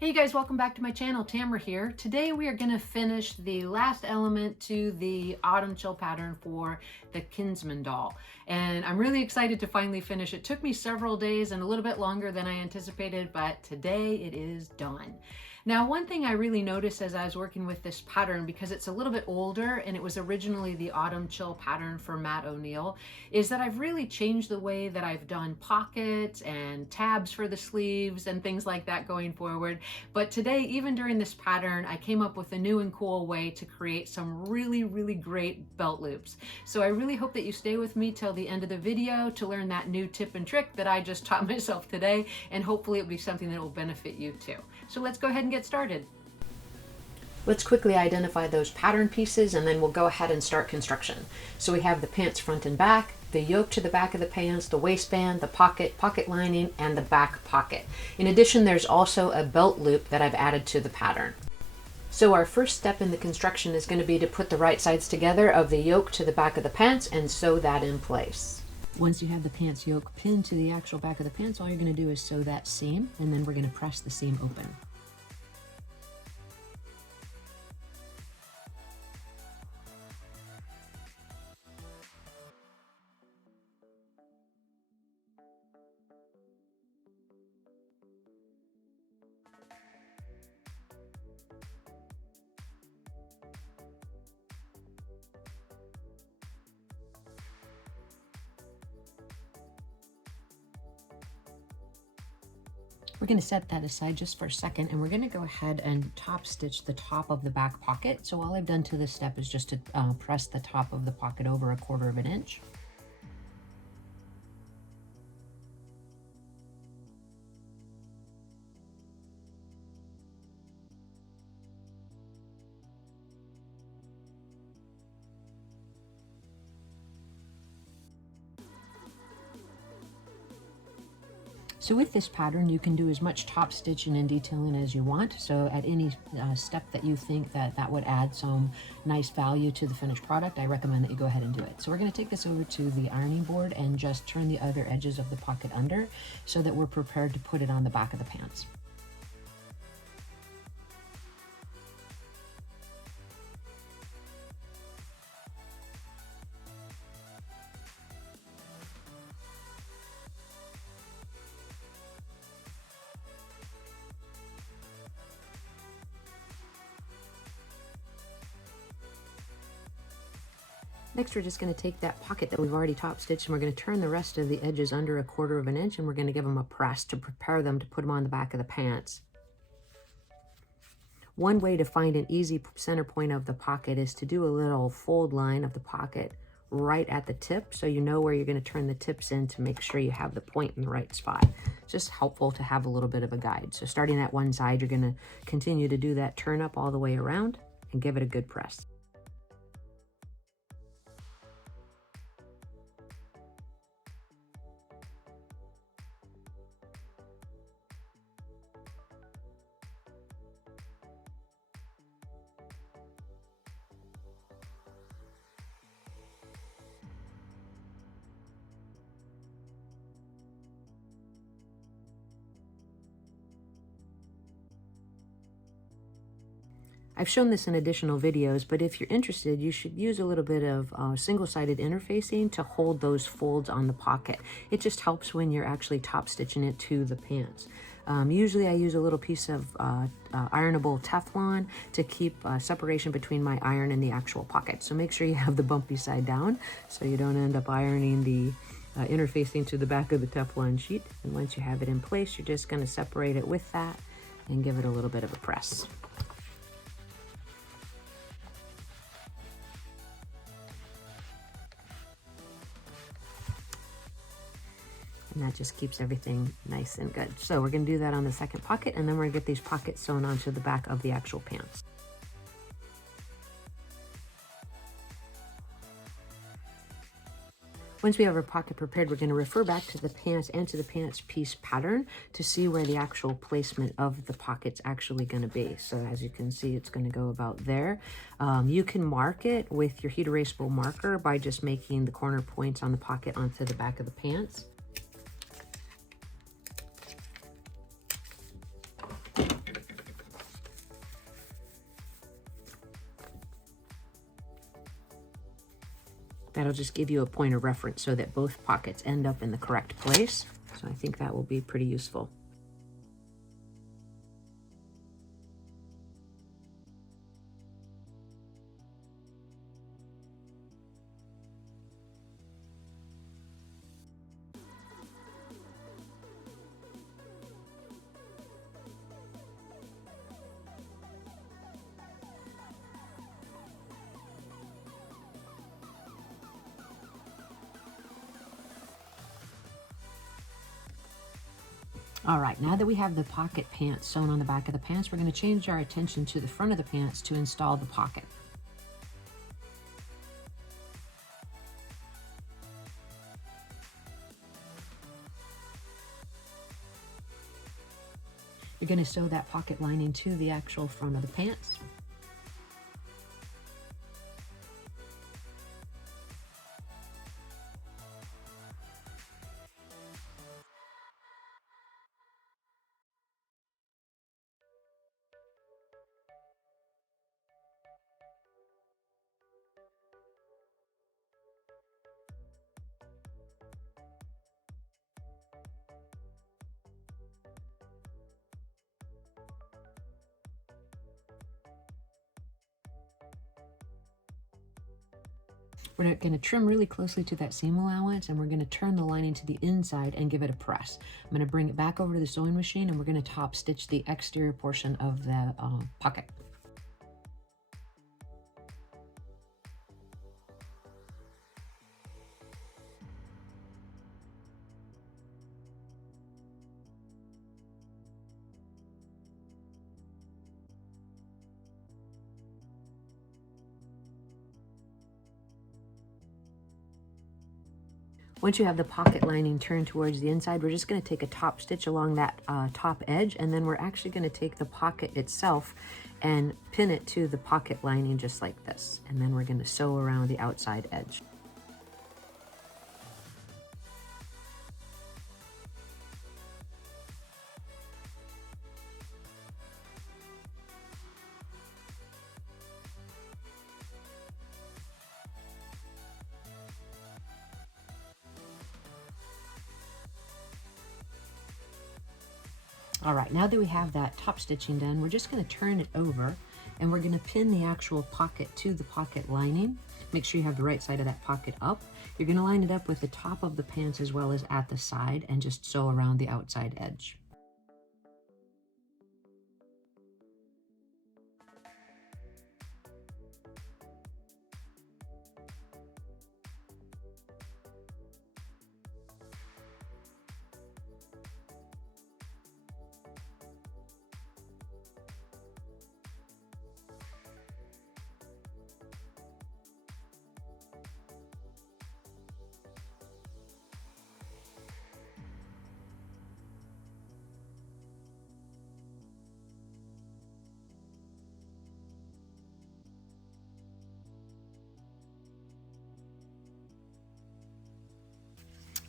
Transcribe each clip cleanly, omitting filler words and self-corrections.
Hey you guys, welcome back to my channel. Tamara here. Today we are going to finish the last element to the autumn chill pattern for the Kinsman doll. And I'm really excited to finally finish. It took me several days and a little bit longer than I anticipated, but today it is done. Now, one thing I really noticed as I was working with this pattern, because it's a little bit older and it was originally the autumn chill pattern for Matt O'Neill, is that I've really changed the way that I've done pockets and tabs for the sleeves and things like that going forward. But today, even during this pattern, I came up with a new and cool way to create some really great belt loops. So I really hope that you stay with me till the end of the video to learn that new tip and trick that I just taught myself today, and hopefully it'll be something that will benefit you too. So let's go ahead and get started. Let's quickly identify those pattern pieces and then we'll go ahead and start construction. So we have the pants front and back, the yoke to the back of the pants, the waistband, the pocket lining, and the back pocket. In addition, there's also a belt loop that I've added to the pattern. So our first step in the construction is going to be to put the right sides together of the yoke to the back of the pants and sew that in place. Once you have the pants yoke pinned to the actual back of the pants, all you're going to do is sew that seam, and then we're going to press the seam open. We're going to set that aside just for a second, and we're going to go ahead and top stitch the top of the back pocket. So all I've done to this step is just to press the top of the pocket over 1/4 of an inch. So with this pattern, you can do as much top stitching and detailing as you want. So at any step that you think that would add some nice value to the finished product, I recommend that you go ahead and do it. So we're going to take this over to the ironing board and just turn the other edges of the pocket under so that we're prepared to put it on the back of the pants. Next, we're just going to take that pocket that we've already top stitched and we're going to turn the rest of the edges under 1/4 of an inch, and we're going to give them a press to prepare them to put them on the back of the pants. One way to find an easy center point of the pocket is to do a little fold line of the pocket right at the tip, so you know where you're going to turn the tips in to make sure you have the point in the right spot. It's just helpful to have a little bit of a guide. So starting at one side, you're going to continue to do that turn up all the way around and give it a good press. I've shown this in additional videos, but if you're interested, you should use a little bit of single-sided interfacing to hold those folds on the pocket. It just helps when you're actually top stitching it to the pants. Usually I use a little piece of ironable Teflon to keep separation between my iron and the actual pocket. So make sure you have the bumpy side down so you don't end up ironing the interfacing to the back of the Teflon sheet. And once you have it in place, you're just going to separate it with that and give it a little bit of a press. And that just keeps everything nice and good. So we're going to do that on the second pocket, and then we're going to get these pockets sewn onto the back of the actual pants. Once we have our pocket prepared, we're going to refer back to the pants and to the pants piece pattern to see where the actual placement of the pocket's actually going to be. So as you can see, it's going to go about there. You can mark it with your heat erasable marker by just making the corner points on the pocket onto the back of the pants. That'll just give you a point of reference so that both pockets end up in the correct place. So I think that will be pretty useful. All right, now that we have the pocket pants sewn on the back of the pants, we're going to change our attention to the front of the pants to install the pocket. You're going to sew that pocket lining to the actual front of the pants. We're going to trim really closely to that seam allowance, and we're going to turn the lining to the inside and give it a press. I'm going to bring it back over to the sewing machine, and we're going to top stitch the exterior portion of the pocket. Once you have the pocket lining turned towards the inside, we're just going to take a top stitch along that top edge, and then we're actually going to take the pocket itself and pin it to the pocket lining just like this. And then we're going to sew around the outside edge. All right, now that we have that top stitching done, we're just going to turn it over, and we're going to pin the actual pocket to the pocket lining. Make sure you have the right side of that pocket up. You're going to line it up with the top of the pants as well as at the side, and just sew around the outside edge.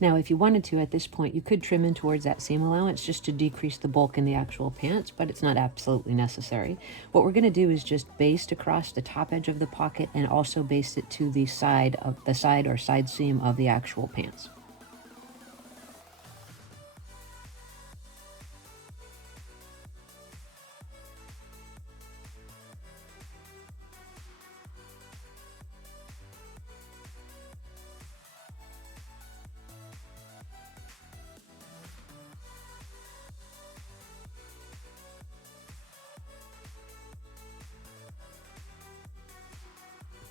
Now, if you wanted to, at this point, you could trim in towards that seam allowance just to decrease the bulk in the actual pants, but it's not absolutely necessary. What we're going to do is just baste across the top edge of the pocket and also baste it to the side or side seam of the actual pants.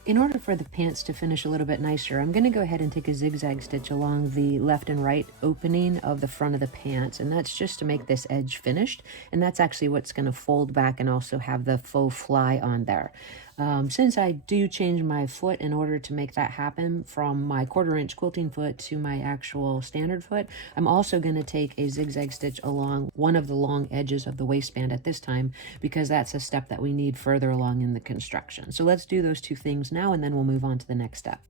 In order for the pants to finish a little bit nicer, I'm going to go ahead and take a zigzag stitch along the left and right opening of the front of the pants, and that's just to make this edge finished, and that's actually what's going to fold back and also have the faux fly on there. Since I do change my foot in order to make that happen from my 1/4 inch quilting foot to my actual standard foot, I'm also going to take a zigzag stitch along one of the long edges of the waistband at this time, because that's a step that we need further along in the construction. So let's do those two things now, and then we'll move on to the next step.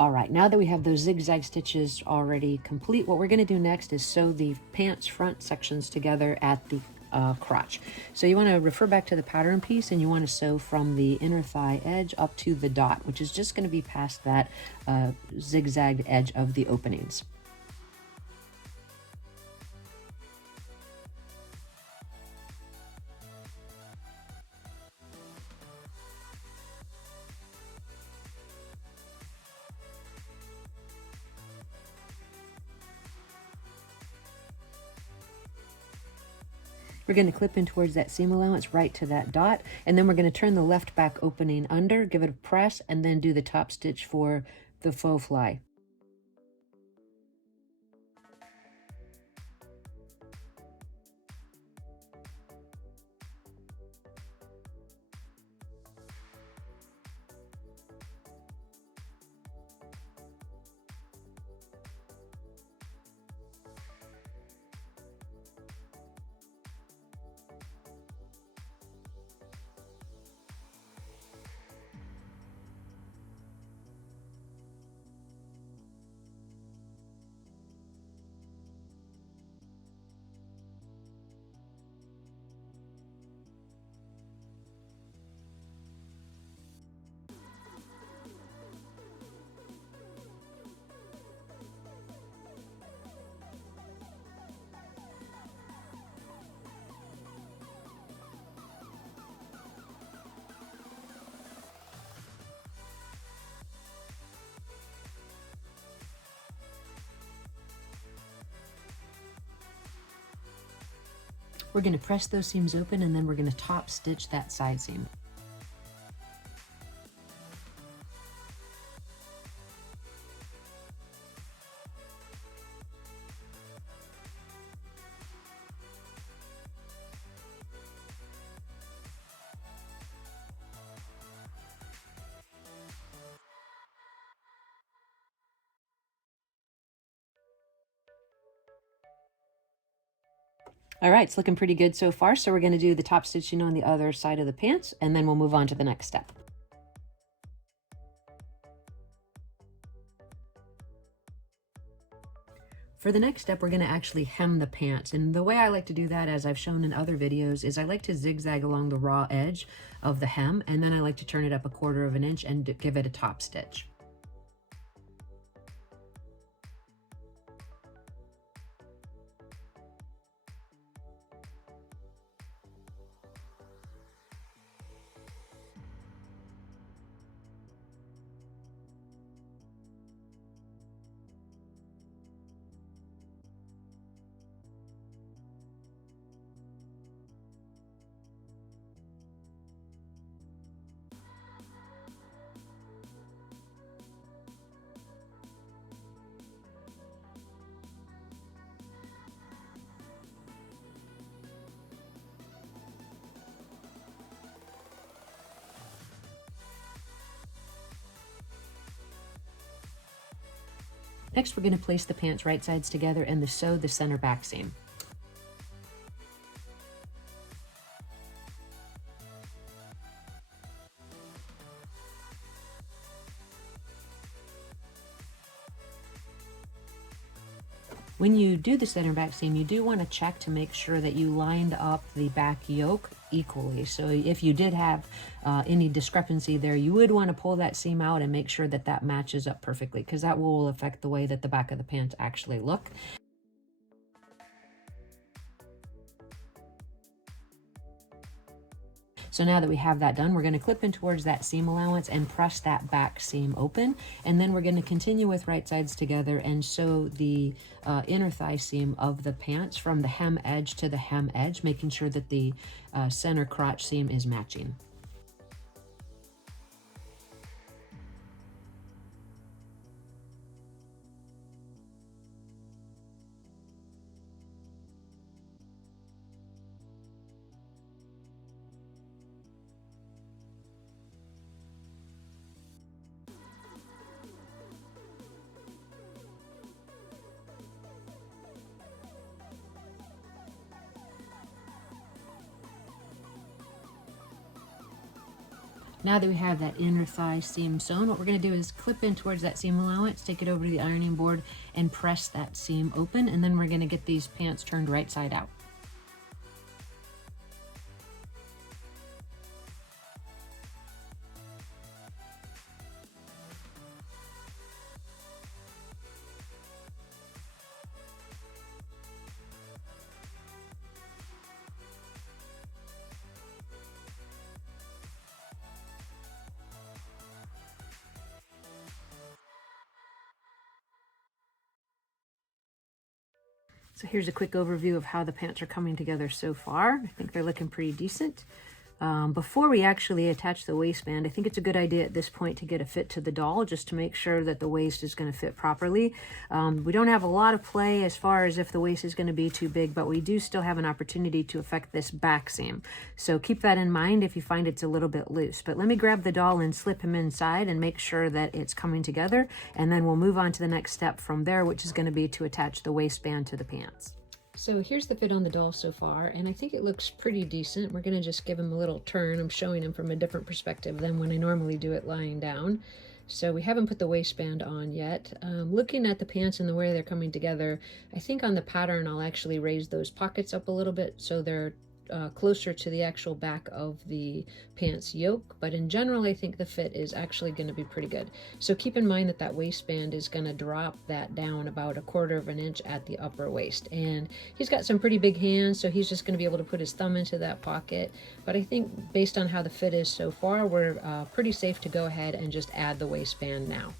All right, now that we have those zigzag stitches already complete, what we're going to do next is sew the pants front sections together at the crotch. So you want to refer back to the pattern piece, and you want to sew from the inner thigh edge up to the dot, which is just going to be past that zigzagged edge of the openings. We're going to clip in towards that seam allowance right to that dot, and then we're going to turn the left back opening under, give it a press, and then do the top stitch for the faux fly. We're going to press those seams open, and then we're going to top stitch that side seam. All right, it's looking pretty good so far. So we're going to do the top stitching on the other side of the pants, and then we'll move on to the next step. For the next step, we're going to actually hem the pants. And the way I like to do that, as I've shown in other videos, is I like to zigzag along the raw edge of the hem, and then I like to turn it up 1/4 of an inch and give it a top stitch. Next, we're going to place the pants right sides together and sew the center back seam. When you do the center back seam, you do want to check to make sure that you lined up the back yoke equally. So if you did have any discrepancy there, you would want to pull that seam out and make sure that that matches up perfectly, because that will affect the way that the back of the pants actually look. So now that we have that done, we're going to clip in towards that seam allowance and press that back seam open. And then we're going to continue with right sides together and sew the inner thigh seam of the pants from the hem edge to the hem edge, making sure that the center crotch seam is matching. Now that we have that inner thigh seam sewn, what we're going to do is clip in towards that seam allowance, take it over to the ironing board, and press that seam open, and then we're going to get these pants turned right side out. So here's a quick overview of how the pants are coming together so far. I think they're looking pretty decent. Before we actually attach the waistband, I think it's a good idea at this point to get a fit to the doll, just to make sure that the waist is going to fit properly. We don't have a lot of play as far as if the waist is going to be too big, but we do still have an opportunity to affect this back seam. So keep that in mind if you find it's a little bit loose. But let me grab the doll and slip him inside and make sure that it's coming together, and then we'll move on to the next step from there, which is going to be to attach the waistband to the pants. So here's the fit on the doll so far, and I think it looks pretty decent. We're going to just give him a little turn. I'm showing him from a different perspective than when I normally do it lying down. So we haven't put the waistband on yet. Looking at the pants and the way they're coming together, I think on the pattern I'll actually raise those pockets up a little bit so they're closer to the actual back of the pants yoke, but in general I think the fit is actually going to be pretty good. So keep in mind that that waistband is going to drop that down about 1/4 of an inch at the upper waist, and he's got some pretty big hands, so he's just going to be able to put his thumb into that pocket. But I think based on how the fit is so far, we're pretty safe to go ahead and just add the waistband now.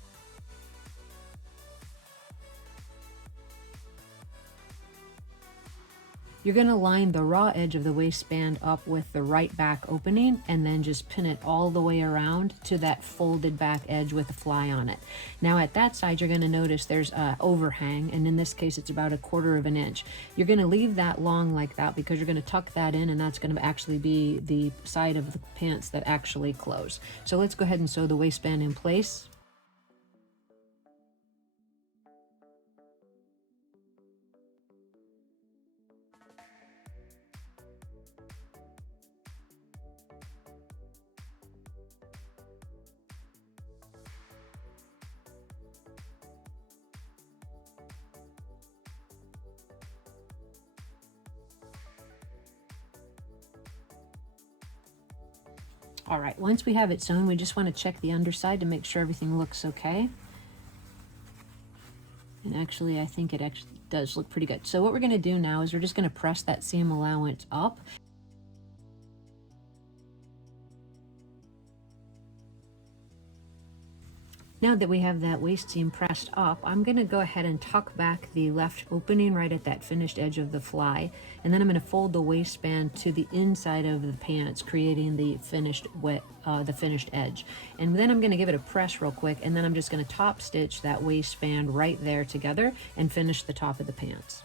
You're going to line the raw edge of the waistband up with the right back opening, and then just pin it all the way around to that folded back edge with a fly on it. Now at that side, you're going to notice there's an overhang, and in this case it's about 1/4 of an inch. You're going to leave that long like that because you're going to tuck that in, and that's going to actually be the side of the pants that actually close. So let's go ahead and sew the waistband in place. All right, once we have it sewn, we just want to check the underside to make sure everything looks okay. And actually, I think it actually does look pretty good. So what we're going to do now is we're just going to press that seam allowance up. Now that we have that waist seam pressed up, I'm going to go ahead and tuck back the left opening right at that finished edge of the fly, and then I'm going to fold the waistband to the inside of the pants, creating the finished edge. And then I'm going to give it a press real quick, and then I'm just going to top stitch that waistband right there together and finish the top of the pants.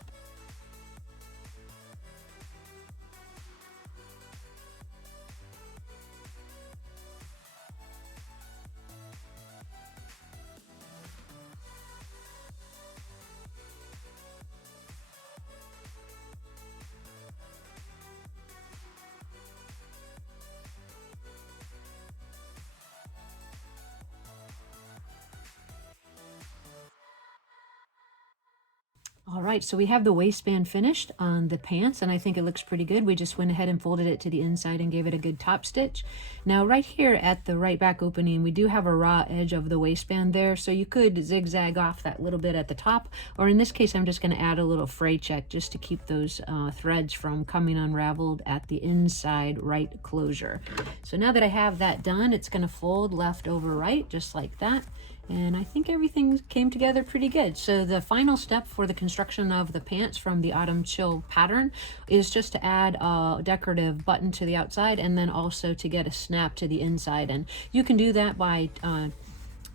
All right, so we have the waistband finished on the pants, and I think it looks pretty good. We just went ahead and folded it to the inside and gave it a good top stitch. Now right here at the right back opening, we do have a raw edge of the waistband there, so you could zigzag off that little bit at the top, or in this case I'm just going to add a little fray check just to keep those threads from coming unraveled at the inside right closure. So now that I have that done, it's going to fold left over right just like that. And I think everything came together pretty good. So the final step for the construction of the pants from the Autumn Chill pattern is just to add a decorative button to the outside, and then also to get a snap to the inside. And you can do that by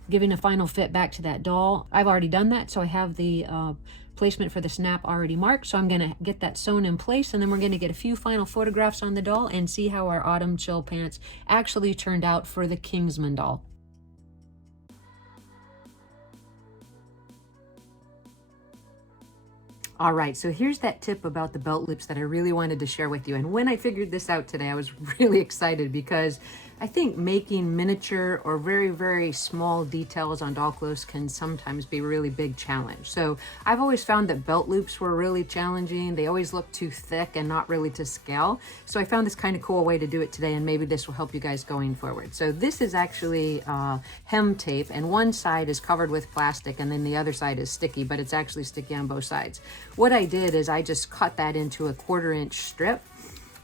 giving a final fit back to that doll. I've already done that, so I have the placement for the snap already marked. So I'm going to get that sewn in place, and then we're going to get a few final photographs on the doll and see how our Autumn Chill pants actually turned out for the Kinsman doll. All right, so here's that tip about the belt loops that I really wanted to share with you. And when I figured this out today, I was really excited because I think making miniature or very, very small details on doll clothes can sometimes be a really big challenge. So I've always found that belt loops were really challenging. They always look too thick and not really to scale. So I found this kind of cool way to do it today, and maybe this will help you guys going forward. So this is actually hem tape, and one side is covered with plastic and then the other side is sticky, but it's actually sticky on both sides. What I did is I just cut that into a 1/4 inch strip.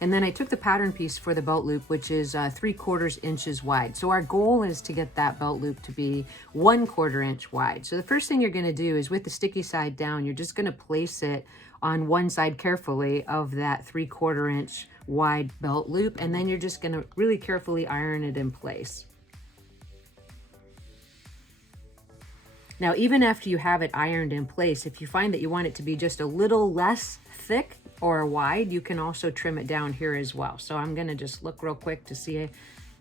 And then I took the pattern piece for the belt loop, which is 3/4 inches wide. So our goal is to get that belt loop to be 1/4 inch wide. So the first thing you're going to do is, with the sticky side down, you're just going to place it on one side carefully of that 3/4 inch wide belt loop. And then you're just going to really carefully iron it in place. Now, even after you have it ironed in place, if you find that you want it to be just a little less thick or wide, you can also trim it down here as well. So I'm going to just look real quick to see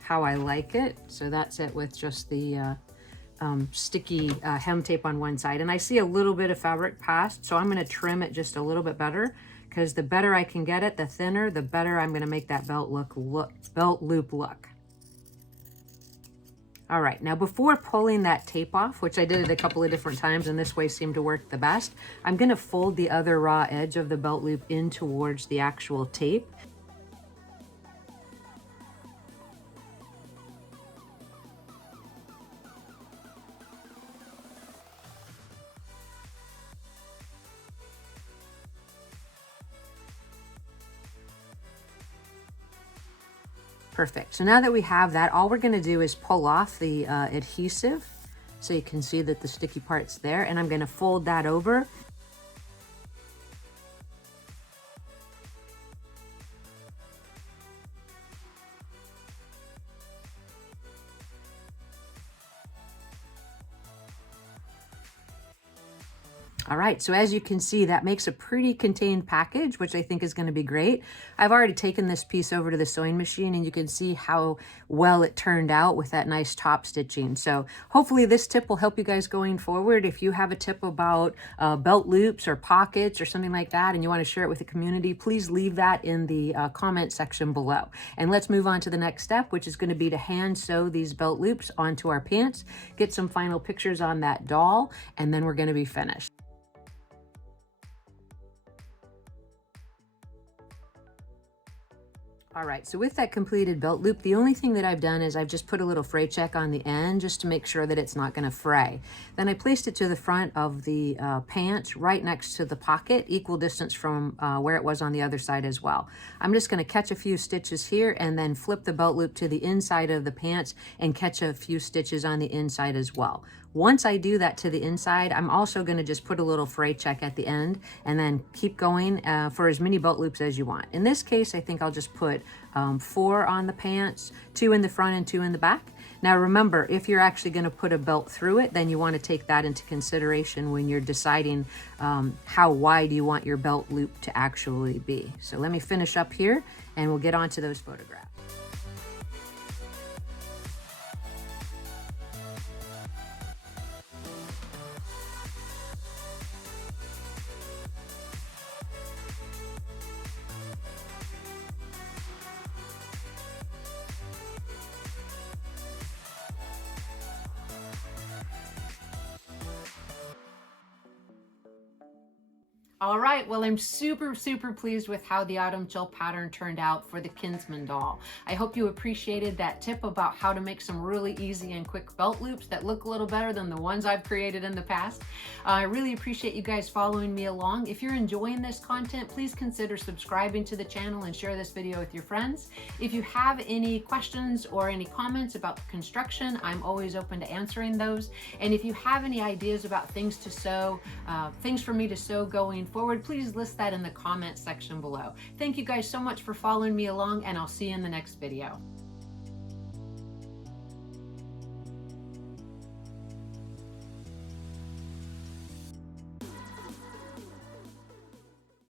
how I like it. So that's it with just the sticky hem tape on one side. And I see a little bit of fabric past, so I'm going to trim it just a little bit better, because the better I can get it, the thinner, the better I'm going to make that belt loop look. All right, now before pulling that tape off, which I did it a couple of different times and this way seemed to work the best, I'm going to fold the other raw edge of the belt loop in towards the actual tape. Perfect. So now that we have that, all we're going to do is pull off the adhesive, so you can see that the sticky part's there, and I'm going to fold that over. All right, so as you can see, that makes a pretty contained package, which I think is going to be great. I've already taken this piece over to the sewing machine, and you can see how well it turned out with that nice top stitching. So hopefully this tip will help you guys going forward. If you have a tip about belt loops or pockets or something like that, and you want to share it with the community, please leave that in the comment section below. And let's move on to the next step, which is going to be to hand sew these belt loops onto our pants, get some final pictures on that doll, and then we're going to be finished. All right, so with that completed belt loop, the only thing that I've done is I've just put a little fray check on the end just to make sure that it's not going to fray. Then I placed it to the front of the pant right next to the pocket, equal distance from where it was on the other side as well. I'm just going to catch a few stitches here and then flip the belt loop to the inside of the pants and catch a few stitches on the inside as well. Once I do that to the inside, I'm also going to just put a little fray check at the end and then keep going for as many belt loops as you want. In this case, I think I'll just put 4 on the pants, 2 in the front and 2 in the back. Now remember, if you're actually going to put a belt through it, then you want to take that into consideration when you're deciding how wide you want your belt loop to actually be. So let me finish up here and we'll get on to those photographs. All right, well, I'm super, super pleased with how the Autumn Chill pattern turned out for the Kinsman doll. I hope you appreciated that tip about how to make some really easy and quick belt loops that look a little better than the ones I've created in the past. I really appreciate you guys following me along. If you're enjoying this content, please consider subscribing to the channel and share this video with your friends. If you have any questions or any comments about the construction, I'm always open to answering those. And if you have any ideas about things to sew, things for me to sew going forward, please list that in the comment section below. Thank you guys so much for following me along, and I'll see you in the next video.